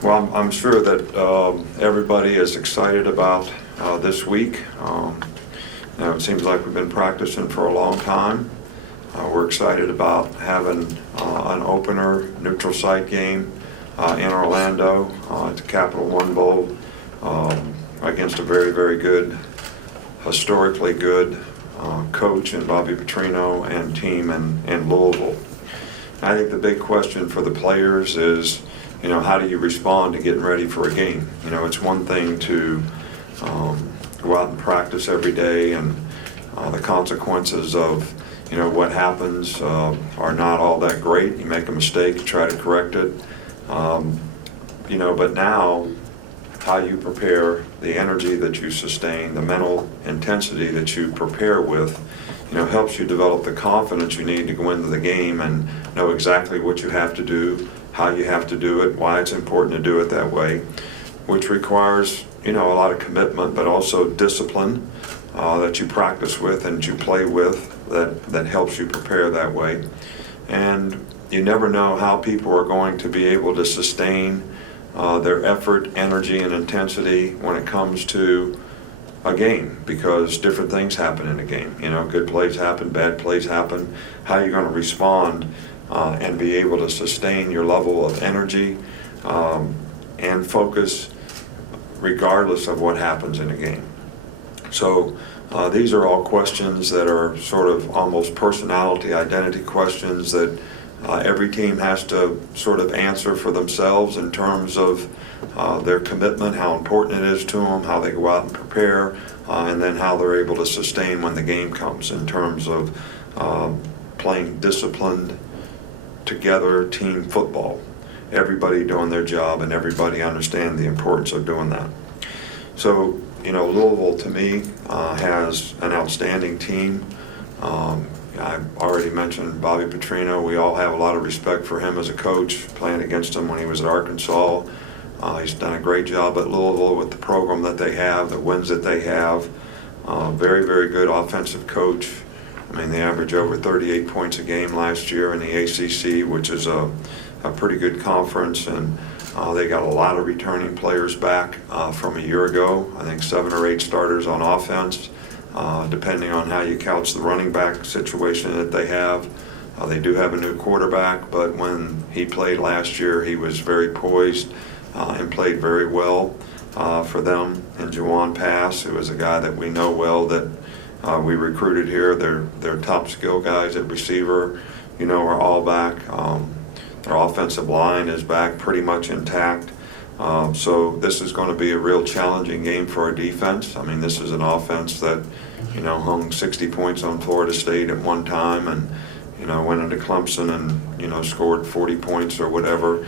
Well, I'm sure that everybody is excited about this week. It seems like we've been practicing for a long time. We're excited about having an opener neutral site game in Orlando at the Capital One Bowl against a very, very good, historically good coach in Bobby Petrino and team in Louisville. I think the big question for the players is, how do you respond to getting ready for a game? It's one thing to go out and practice every day, and the consequences of, what happens are not all that great. You make a mistake, you try to correct it. But now, how you prepare, the energy that you sustain, the mental intensity that you prepare with, helps you develop the confidence you need to go into the game and know exactly what you have to do, how you have to do it, why it's important to do it that way, which requires, a lot of commitment, but also discipline that you practice with and you play with that helps you prepare that way. And you never know how people are going to be able to sustain their effort, energy, and intensity when it comes to a game, because different things happen in a game. Good plays happen, bad plays happen. How are you going to respond and be able to sustain your level of energy and focus regardless of what happens in a game? So these are all questions that are sort of almost personality, identity questions that every team has to sort of answer for themselves in terms of their commitment, how important it is to them, how they go out and prepare, and then how they're able to sustain when the game comes in terms of playing disciplined, together team football. Everybody doing their job and everybody understand the importance of doing that. So, Louisville to me has an outstanding team. I've already mentioned Bobby Petrino. We all have a lot of respect for him as a coach, playing against him when he was at Arkansas. He's done a great job at Louisville with the program that they have, the wins that they have. Very, very good offensive coach. They averaged over 38 points a game last year in the ACC, which is a pretty good conference, and they got a lot of returning players back from a year ago. I think 7 or 8 starters on offense, depending on how you couch the running back situation that they have. They do have a new quarterback, but when he played last year, he was very poised and played very well for them. And Juwan Pass, who is a guy that we know well, that we recruited here. Their top skill guys at receiver, are all back. Their offensive line is back pretty much intact. So this is going to be a real challenging game for our defense. This is an offense that, hung 60 points on Florida State at one time, and, went into Clemson and, scored 40 points or whatever.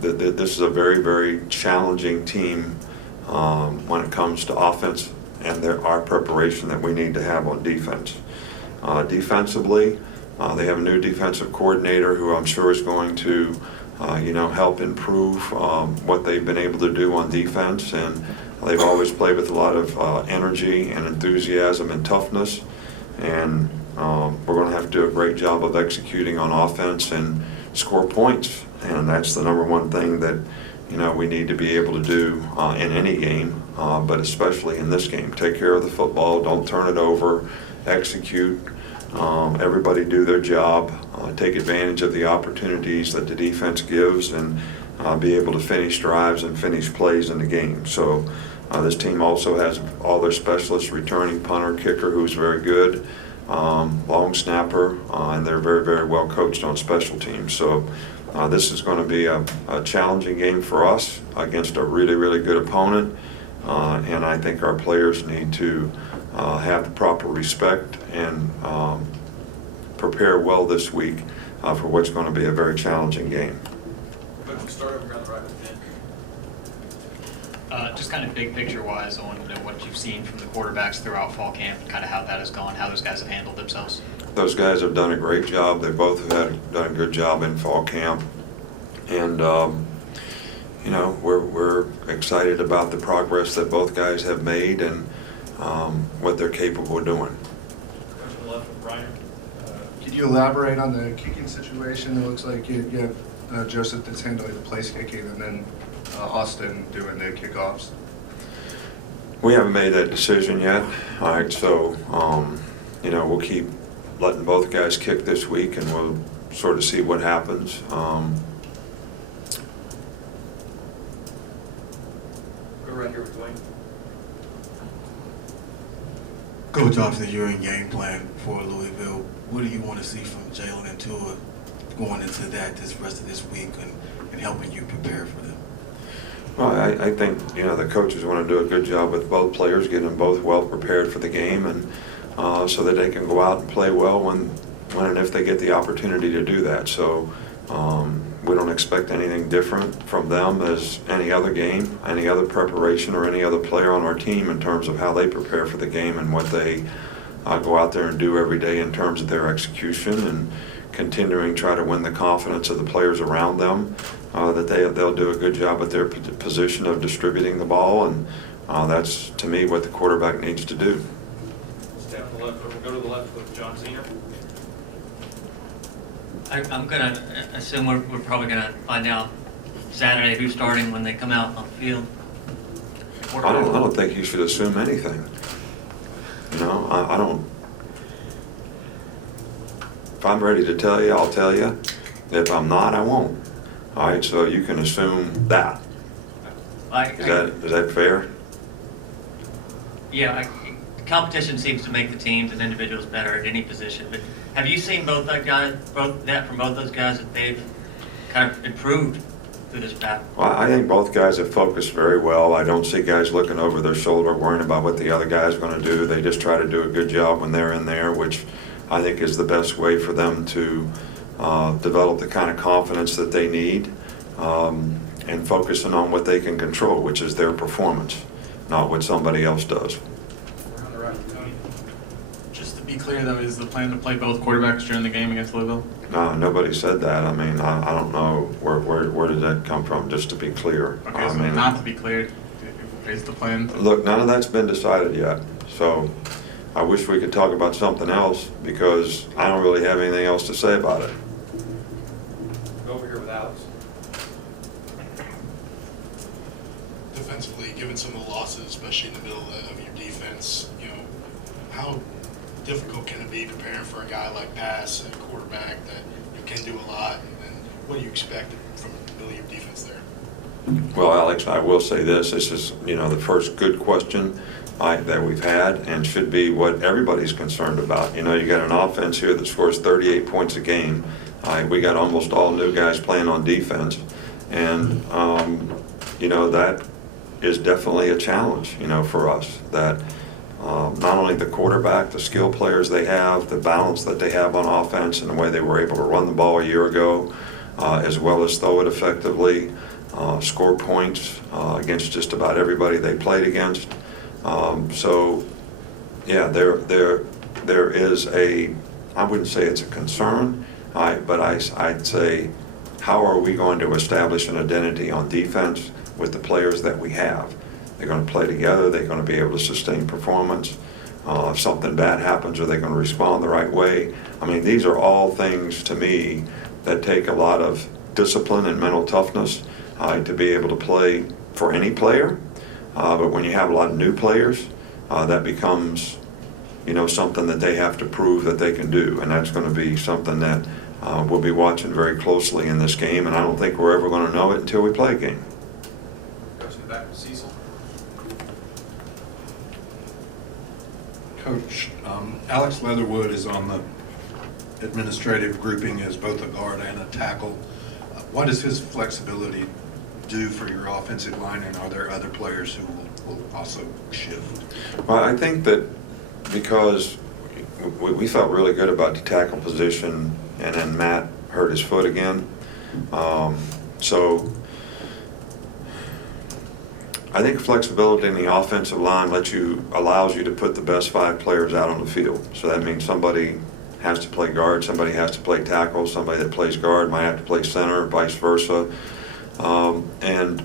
This is a very, very challenging team when it comes to offense and our preparation that we need to have on defense. Defensively, they have a new defensive coordinator who I'm sure is going to, help improve what they've been able to do on defense. And they've always played with a lot of energy and enthusiasm and toughness. And we're going to have to do a great job of executing on offense and score points. And that's the number one thing that, we need to be able to do in any game, but especially in this game. Take care of the football, don't turn it over, execute. Everybody do their job, take advantage of the opportunities that the defense gives, and be able to finish drives and finish plays in the game. So this team also has all their specialists, returning punter, kicker, who's very good, long snapper, and they're very, very well coached on special teams. So this is going to be a challenging game for us against a really, really good opponent, and I think our players need to have the proper respect and prepare well this week for what's going to be a very challenging game. Coach, we'll start over on the right with Ben. Just kind of big picture wise on what you've seen from the quarterbacks throughout fall camp, kind of how that has gone, how those guys have handled themselves. Those guys have done a great job. They both have done a good job in fall camp, and we're excited about the progress that both guys have made and what they're capable of doing. Coach, on the left with Brian. Could you elaborate on the kicking situation? It looks like you have Joseph that's handling the place kicking, and then Austin doing the kickoffs? We haven't made that decision yet. All right, so, we'll keep letting both guys kick this week, and we'll sort of see what happens. Go right here with Dwayne. Coach, obviously you're in game plan for Louisville. What do you want to see from Jalen and Tua going into this rest of this week and helping you prepare for them? Well, I think, the coaches want to do a good job with both players, getting them both well prepared for the game, and so that they can go out and play well when and if they get the opportunity to do that. So we don't expect anything different from them as any other game, any other preparation, or any other player on our team in terms of how they prepare for the game and what they go out there and do every day in terms of their execution, and continuing to try to win the confidence of the players around them, that they'll do a good job at their position of distributing the ball, and that's, to me, what the quarterback needs to do. Stay on the left, or we'll go to the left with John Senior. I'm going to assume we're probably going to find out Saturday who's starting when they come out on the field. I don't think you should assume anything. I don't. If I'm ready to tell you, I'll tell you. If I'm not, I won't. All right, so you can assume that. Is that fair? Yeah, competition seems to make the teams and individuals better at any position. But have you seen from both those guys that they've kind of improved through this battle? Well, I think both guys have focused very well. I don't see guys looking over their shoulder, worrying about what the other guy's going to do. They just try to do a good job when they're in there, which I think is the best way for them to develop the kind of confidence that they need, and focusing on what they can control, which is their performance, not what somebody else does. We're on the right with Tony. Just to be clear, though, is the plan to play both quarterbacks during the game against Louisville? No, nobody said that. I mean, I don't know where did that come from, just to be clear. Okay, I so mean, not to be clear, is the plan? Look, none of that's been decided yet, so I wish we could talk about something else, because I don't really have anything else to say about it. Go over here with Alex. Defensively, given some of the losses, especially in the middle of your defense, how difficult can it be preparing for a guy like Pass, a quarterback that can do a lot, and what do you expect from the middle of your defense there? Well, Alex, I will say this is, the first good question that we've had, and should be what everybody's concerned about. You got an offense here that scores 38 points a game. We got almost all new guys playing on defense, and that is definitely a challenge, for us. That not only the quarterback, the skill players they have, the balance that they have on offense, and the way they were able to run the ball a year ago, as well as throw it effectively, score points against just about everybody they played against. So, yeah, there is I wouldn't say it's a concern, but I'd say, how are we going to establish an identity on defense with the players that we have? They're going to play together. They're going to be able to sustain performance. If something bad happens, are they going to respond the right way? I mean, these are all things, to me, that take a lot of discipline and mental toughness to be able to play for any player. But when you have a lot of new players, that becomes, something that they have to prove that they can do. And that's going to be something that we'll be watching very closely in this game. And I don't think we're ever going to know it until we play a game. Go to the back with Cecil. Coach, Alex Leatherwood is on the administrative grouping as both a guard and a tackle. What does his flexibility do for your offensive line, and are there other players who will also shift? Well, I think that because we felt really good about the tackle position, and then Matt hurt his foot again. So I think flexibility in the offensive line allows you to put the best 5 players out on the field. So that means somebody has to play guard, somebody has to play tackle, somebody that plays guard might have to play center, vice versa. And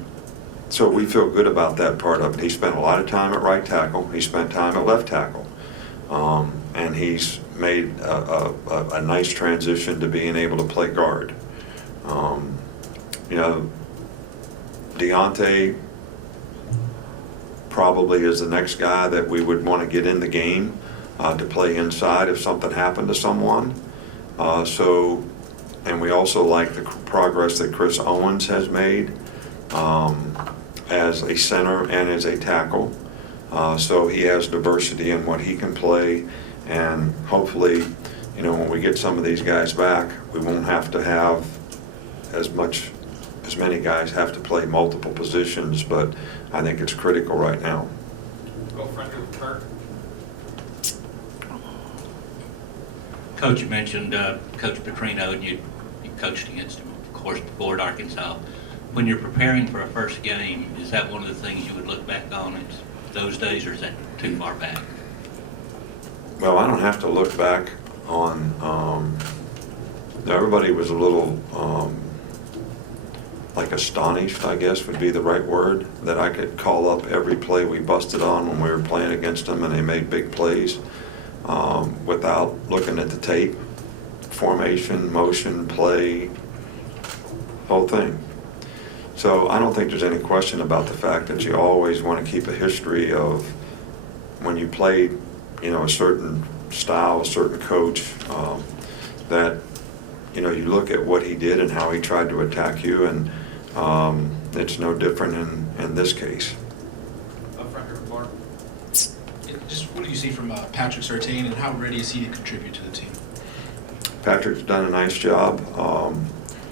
so we feel good about that part of it. He spent a lot of time at right tackle. He spent time at left tackle. And he's made a nice transition to being able to play guard. You know, Deontay probably is the next guy that we would want to get in the game to play inside if something happened to someone. And we also like the progress that Chris Owens has made as a center and as a tackle. So he has diversity in what he can play, and hopefully, you know, when we get some of these guys back, we won't have to have as many guys have to play multiple positions, but I think it's critical right now. Go front here with Kurt. Coach, you mentioned Coach Petrino, and you coached against him, of course, before at Arkansas. When you're preparing for a first game, is that one of the things you would look back on as those days, or is that too far back? Well, I don't have to look back on, everybody was a little like astonished, I guess would be the right word, that I could call up every play we busted on when we were playing against them and they made big plays without looking at the tape, formation, motion, play, whole thing. So I don't think there's any question about the fact that you always want to keep a history of when you played, you know, a certain style, a certain coach, that, you know, you look at what he did and how he tried to attack you, and it's no different in this case. Up front here with Mark. Just what do you see from Patrick Surtain, and how ready is he to contribute to the team? Patrick's done a nice job.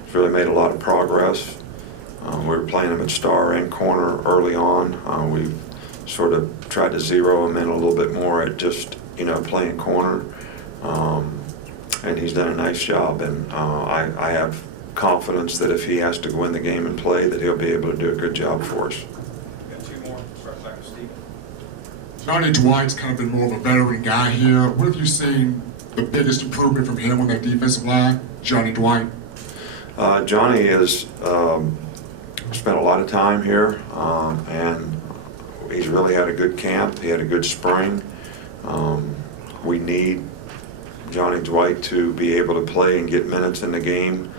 He's really made a lot of progress. We were playing him at star and corner early on. We sort of tried to zero him in a little bit more at just, you know, playing corner. And he's done a nice job, and I have confidence that if he has to go in the game and play, that he'll be able to do a good job for us. Got two more. Start back with Steve. Johnny Dwight's kind of been more of a veteran guy here. What have you seen the biggest improvement from him on that defensive line, Johnny Dwight? Johnny has spent a lot of time here, and he's really had a good camp. He had a good spring. We need Johnny Dwight to be able to play and get minutes in the game,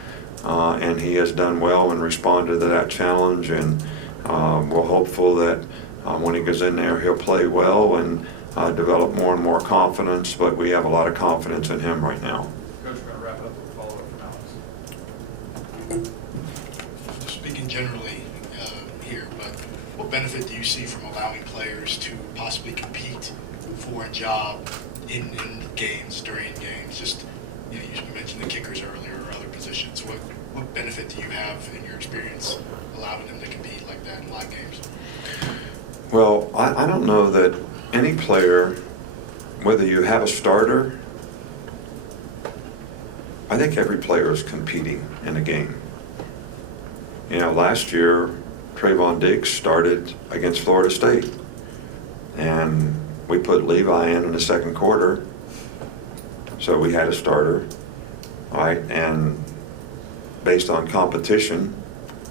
and he has done well and responded to that challenge, and we're hopeful that when he goes in there he'll play well and develop more and more confidence, but we have a lot of confidence in him right now. Coach, we're going to wrap it up with a follow-up from Alex. Speaking generally here, but what benefit do you see from allowing players to possibly compete for a job in games, during games? Just, you know, you mentioned the kickers earlier or other positions. What benefit do you have in your experience allowing them to compete like that in live games? Well, I don't know that any player, whether you have a starter, I think every player is competing in a game. You know, last year, Trayvon Diggs started against Florida State, and we put Levi in the second quarter, so we had a starter, right? And based on competition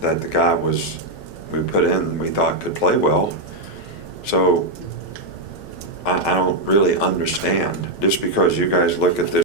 that the guy we put in, we thought could play well. So I don't really understand, just because you guys look at this